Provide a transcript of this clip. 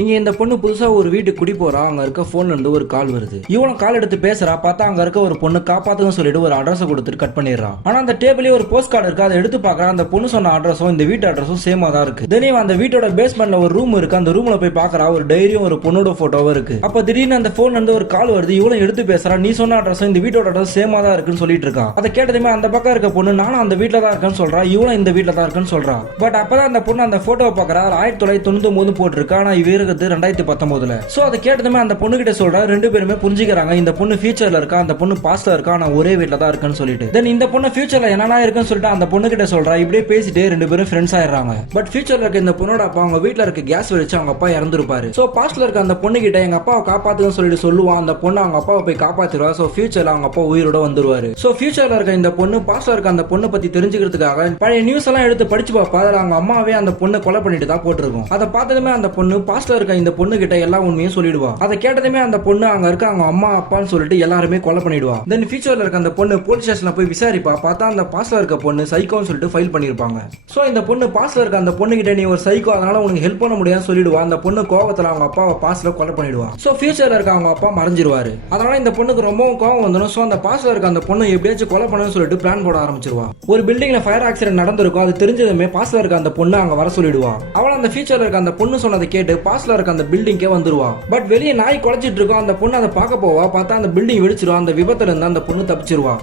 இங்க இந்த பொண்ணு புதுசா ஒரு வீட்டுக்கு குடி போறா. அங்க இருக்க போன்ல இருந்து ஒரு கால் வருது. இவனும் கால் எடுத்து பேசுறா. பார்த்தா அங்க இருக்க ஒரு பொண்ணு காப்பாத்துன்னு சொல்லிட்டு ஒரு அட்ரஸ் கொடுத்துட்டு கட் பண்ணிடுறான். ஆனா அந்த டேபிளே ஒரு போஸ்ட் கார்டு இருக்கு. அதை எடுத்து பாக்குறா. அந்த பொண்ணு சொன்ன அட்ரஸும் இந்த வீட்டு அட்ரஸும் சேமா தான் இருக்கு. திடீர்னு அந்த வீட்டோட பேஸ்மெண்ட்ல ஒரு ரூம் இருக்கு. அந்த ரூம்ல போய் பாக்குறா. ஒரு டைரியும் ஒரு பொண்ணோட போட்டோவும் இருக்கு. அப்ப திடீர்னு அந்த போன்ல இருந்து ஒரு கால் வருது. இவளும் எடுத்து பேசுறா. நீ சொன்ன அட்ரஸும் இந்த வீட்டோட அட்ரஸ் சேமா தான் இருக்குன்னு சொல்லிட்டு இருக்கான். அதை கேட்டதுமே அந்த பக்கம் இருக்க பொண்ணு நானும் அந்த வீட்டுல தான் இருக்கேன்னு சொல்றா. இவனும் இந்த வீட்டுல தான் இருக்குன்னு சொல்றான். பட் அப்பதான் அந்த பொண்ணு அந்த போட்டோவை பாக்குறா. 1999 போட்டிருக்கு. ஆனா இவ இருக்கிறது 2019. சோ அதை கேட்டதுமே அந்த பொண்ணு கிட்ட சொல்றா. ரெண்டு பேருமே புரிஞ்சுக்கிறாங்க. இந்த பொண்ணு ஃபியூச்சர்ல இருக்கா, அந்த பொண்ணு பாஸ்ட்ல இருக்கா, ஆனா ஒரே வீட்ல தான் இருக்குன்னு சொல்லிட்டு. தென் இந்த பொண்ணு ஃபியூச்சர்ல என்னன்னா இருக்குன்னு சொல்லிட்டு அந்த பொண்ணு கிட்ட சொல்றா. இப்படியே பேசிட்டு ரெண்டு பேரும் ஃப்ரெண்ட்ஸ் ஆயிடுறாங்க. பட் ஃபியூச்சர்ல இருக்க இந்த பொண்ணோட அப்பா அவங்க வீட்ல இருக்க கேஸ் வெடிச்சு அவங்க அப்பா இறந்துருப்பாரு. சோ பாஸ்ட்ல இருக்க அந்த பொண்ணு கிட்ட எங்க அப்பாவை காப்பாத்துன்னு சொல்லிட்டு சொல்லுவான். அந்த பொண்ணு அவங்க அப்பாவை போய் காப்பாத்திடுவா. சோ ஃபியூச்சர்ல அவங்க அப்பா உயிரோட வந்துருவாரு. சோ ஃபியூச்சர்ல இருக்க இந்த பொண்ணு பாஸ்ட்ல இருக்க அந்த பொண்ணு பத்தி தெரிஞ்சுக்கிறதுக்காக பழைய நியூஸ் எல்லாம் எடுத்து படிச்சு பாப்பா. அதுல அவங்க அம்மாவே அந்த பொண்ணை கொலை பண்ணிட்டு தான் போட்டிருக்கும். அதை பார்த்ததுமே அந்த பொண்ணு பாஸ்ட்ல இருக்க இந்த பொண்ணு கிட்ட எல்லா உண்மையும் சொல்லிடுவா. அதை கேட்டதுமே அந்த பொண்ணு அங்க இருக்க அவங்க அம்மா அப்பான்னு சொல்லிட்டு எல்லாருமே கொலை பண்ணிடுவா. தென் ஃபியூச்சர்ல இருக்க அந்த பொண்ணு போலீஸ் ஸ்டேஷன்ல போய் விசாரிப்பா. பார்த்தா அந்த பாஸ்ட்ல இருக்க பொண்ணு சைக்கோன்னு சொல்லிட்டு ஃபைல் பண்ணிருப்பாங்க. சோ இந்த பொண்ணு பாஸ்ட்ல இருக்க அந்த பொண்ணு கிட்ட நீ ஒரு சைக்கோ, அதனால உனக்கு ஹெல்ப் பண்ண முடியாதுன்னு சொல்லிடுவா. அந்த பொண்ணு கோவத்துல அவங்க அப்பாவை பாஸ்ட்ல கொலை பண்ணிடுவா. சோ ஃபியூச்சர்ல இருக்க அவங்க அப்பா மறைஞ்சிருவாரு. அதனால இந்த பொண்ணுக்கு ரொம்பவும் கோவம் வந்துடும். சோ அந்த பாஸ்ட்ல இருக்க அந்த பொண்ணு எப்படியாச்சும் கொலை பண்ணணும்னு சொல்லிட்டு பிளான் போட ஆரம்பிச்சிருவா. ஒரு பில்டிங்ல ஃபயர் ஆக்சிடென்ட் நடந்திருக்கும். அது தெரிஞ்சதுமே பாஸ்ட்ல இருக்க அந்த பொண்ணு அங்க வர சொல்லிடுவா. அவள் அந்த ஃபியூச்சர்ல இருக்க அந்த பொண்ணு சொன்னதை கேட்டு பாஸ்ட்ல இருக்க அந்த பில்டிங்கே வந்துருவா. பட் வெளியே நாய் குலைச்சிட்டு இருக்கும். அந்த பொண்ணு அதை பார்க்க போவா. பார்த்தா அந்த பில்டிங் வெடிச்சிருவா. அந்த விபத்துல இருந்து அந்த பொண்ணு தப்பிச்சிருவா.